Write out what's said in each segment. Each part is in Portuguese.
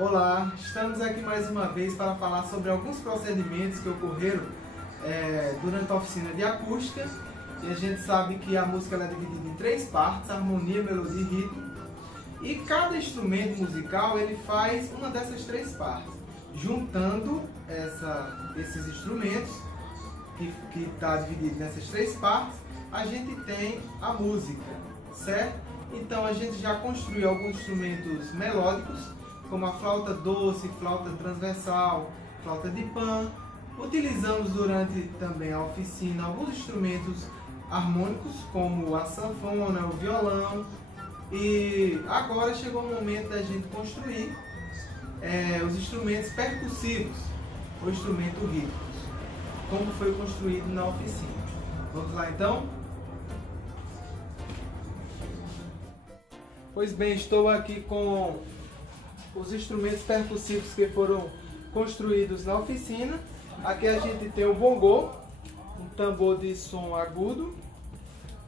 Olá, estamos aqui mais uma vez para falar sobre alguns procedimentos que ocorreram durante a oficina de acústica. E a gente sabe que a música é dividida em três partes: harmonia, melodia e ritmo. E cada instrumento musical ele faz uma dessas três partes. Juntando esses instrumentos, que está dividido nessas três partes, a gente tem a música, certo? Então a gente já construiu alguns instrumentos melódicos, como a flauta doce, flauta transversal, flauta de pan. Utilizamos durante também a oficina alguns instrumentos harmônicos, como a sanfona, o violão. E agora chegou o momento da gente construir os instrumentos percussivos, ou instrumentos rítmicos, como foi construído na oficina. Vamos lá então? Pois bem, estou aqui com os instrumentos percussivos que foram construídos na oficina. Aqui a gente tem o bongô, um tambor de som agudo.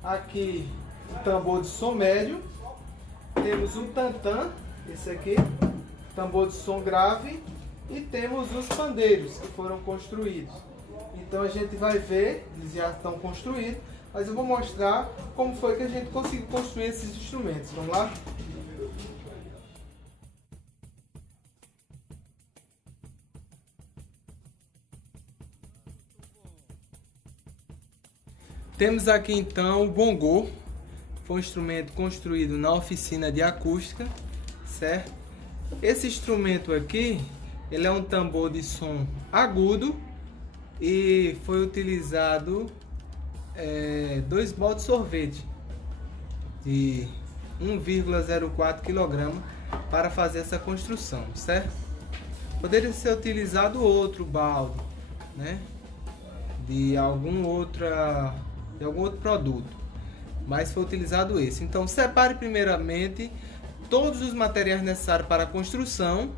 Aqui o tambor de som médio. Temos o tantã, esse aqui, tambor de som grave. E temos os pandeiros que foram construídos. Então a gente vai ver, eles já estão construídos, mas eu vou mostrar como foi que a gente conseguiu construir esses instrumentos. Vamos lá? Temos aqui então o bongô, foi um instrumento construído na oficina de acústica, certo? Esse instrumento aqui, ele é um tambor de som agudo e foi utilizado 2 baldes de sorvete de 1,04 kg para fazer essa construção, certo? Poderia ser utilizado outro balde, né? De algum outro produto, mas foi utilizado esse. Então separe primeiramente todos os materiais necessários para a construção.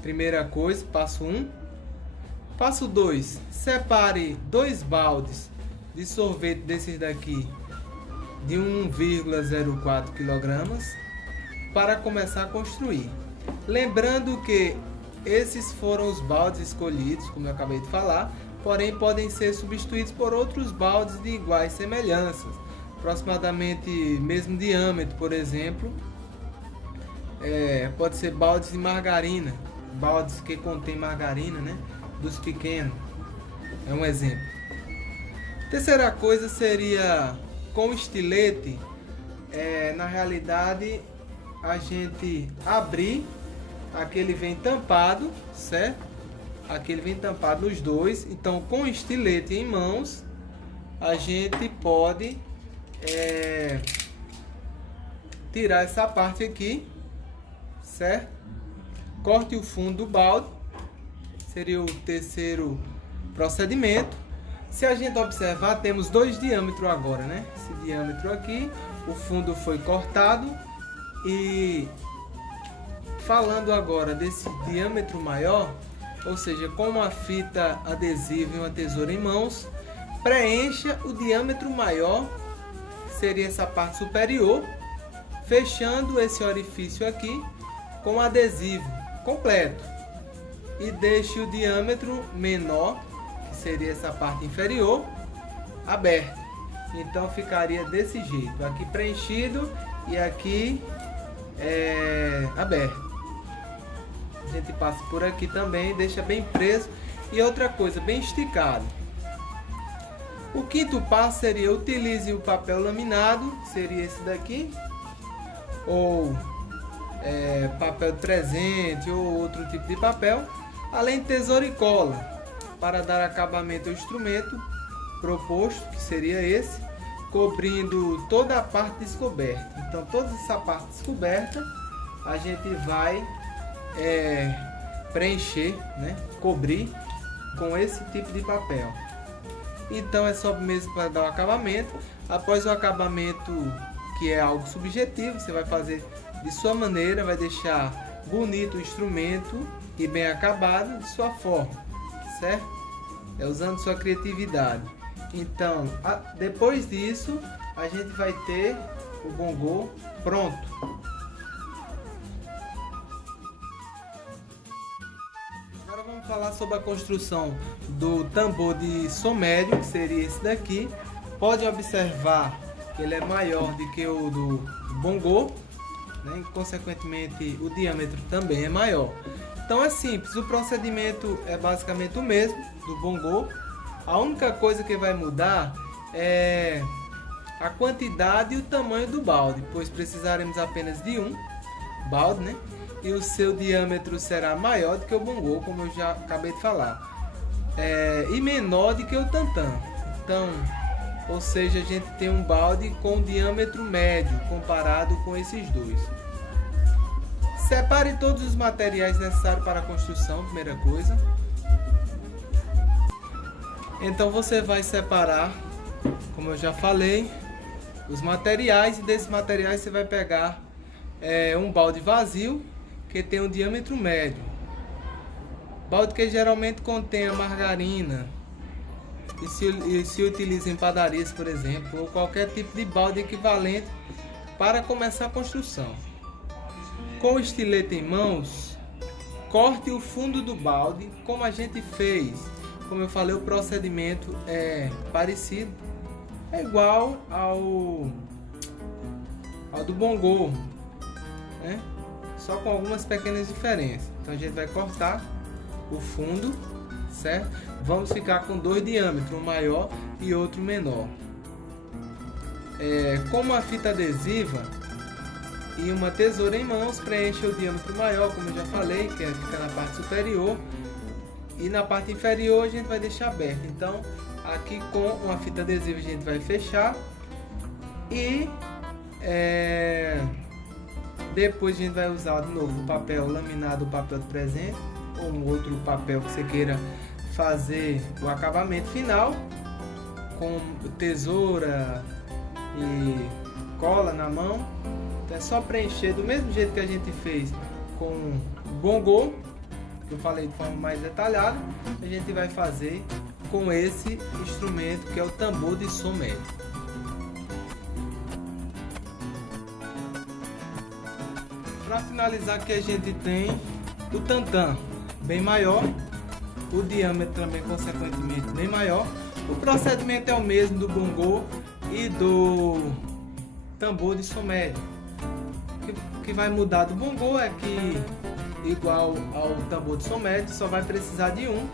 Primeira coisa, passo 1. Passo 2, separe 2 baldes de sorvete desses daqui de 1,04 kg para começar a construir. Lembrando que esses foram os baldes escolhidos, como eu acabei de falar, porém podem ser substituídos por outros baldes de iguais semelhanças, aproximadamente mesmo diâmetro, por exemplo. Pode ser baldes de margarina, baldes que contém margarina, né? Dos pequenos, é um exemplo. Terceira coisa seria com estilete. Na realidade a gente abrir, aqui ele vem tampado, certo? Aqui ele vem tampado os dois. Então com estilete em mãos a gente pode tirar essa parte aqui, certo? Corte o fundo do balde, seria o terceiro procedimento. Se a gente observar, temos 2 diâmetros agora, né? Esse diâmetro aqui, o fundo foi cortado. E falando agora desse diâmetro maior, ou seja, com uma fita adesiva e uma tesoura em mãos, preencha o diâmetro maior, que seria essa parte superior, fechando esse orifício aqui com adesivo completo, e deixe o diâmetro menor, que seria essa parte inferior, aberto. Então ficaria desse jeito, aqui preenchido e aqui aberto. A gente passa por aqui também, deixa bem preso. E outra coisa, bem esticado. O quinto passo seria: utilize o papel laminado, seria esse daqui, ou papel 300 ou outro tipo de papel, além de tesoura e cola, para dar acabamento ao instrumento proposto, que seria esse, cobrindo toda a parte descoberta. Então toda essa parte descoberta a gente vai preencher, né? Cobrir com esse tipo de papel. Então é só mesmo para dar o acabamento. Após o acabamento, que é algo subjetivo, você vai fazer de sua maneira, vai deixar bonito o instrumento e bem acabado de sua forma, certo? Usando sua criatividade. Então, depois disso, a gente vai ter o bongô pronto. vamos falar sobre a construção do tambor de som médio, que seria esse daqui. Pode observar que ele é maior do que o do bongô, né? E, consequentemente, o diâmetro também é maior. Então é simples, o procedimento é basicamente o mesmo do bongô. A única coisa que vai mudar é a quantidade e o tamanho do balde, pois precisaremos apenas de um balde, né? E o seu diâmetro será maior do que o bongô, como eu já acabei de falar, e menor do que o tantã. Então, ou seja, a gente tem um balde com diâmetro médio comparado com esses dois. Separe todos os materiais necessários para a construção, primeira coisa. Então você vai separar, como eu já falei, os materiais, e desses materiais você vai pegar um balde vazio que tem um diâmetro médio. Balde que geralmente contém a margarina e se utiliza em padarias, por exemplo, ou qualquer tipo de balde equivalente para começar a construção. Com o estilete em mãos, corte o fundo do balde como a gente fez. Como eu falei, o procedimento é parecido, é igual ao do bongô, né? Só com algumas pequenas diferenças. Então a gente vai cortar o fundo, certo? Vamos ficar com dois diâmetros, um maior e outro menor. Com uma fita adesiva e uma tesoura em mãos, preencha o diâmetro maior, como eu já falei, que fica na parte superior, e na parte inferior a gente vai deixar aberto. Então aqui com uma fita adesiva a gente vai fechar e depois a gente vai usar de novo o papel laminado, o papel de presente, ou um outro papel que você queira fazer o acabamento final, com tesoura e cola na mão. Então é só preencher do mesmo jeito que a gente fez com o bongô, que eu falei de forma mais detalhada. A gente vai fazer com esse instrumento que é o tambor de som médio. Para finalizar, aqui a gente tem o tantã bem maior, o diâmetro também consequentemente bem maior. O procedimento é o mesmo do bongô e do tambor de som médio. O que vai mudar do bongô é que, igual ao tambor de som médio, só vai precisar de um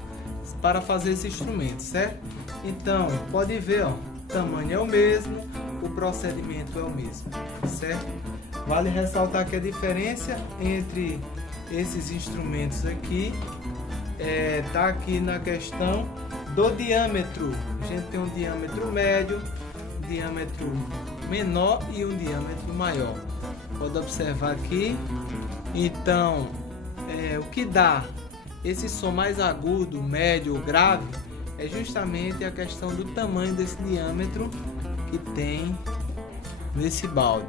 para fazer esse instrumento, certo? Então, pode ver, ó, o tamanho é o mesmo, o procedimento é o mesmo, certo? Vale ressaltar que a diferença entre esses instrumentos aqui tá aqui na questão do diâmetro. A gente tem um diâmetro médio, um diâmetro menor e um diâmetro maior. Pode observar aqui. Então, o que dá esse som mais agudo, médio ou grave é justamente a questão do tamanho desse diâmetro que tem nesse balde.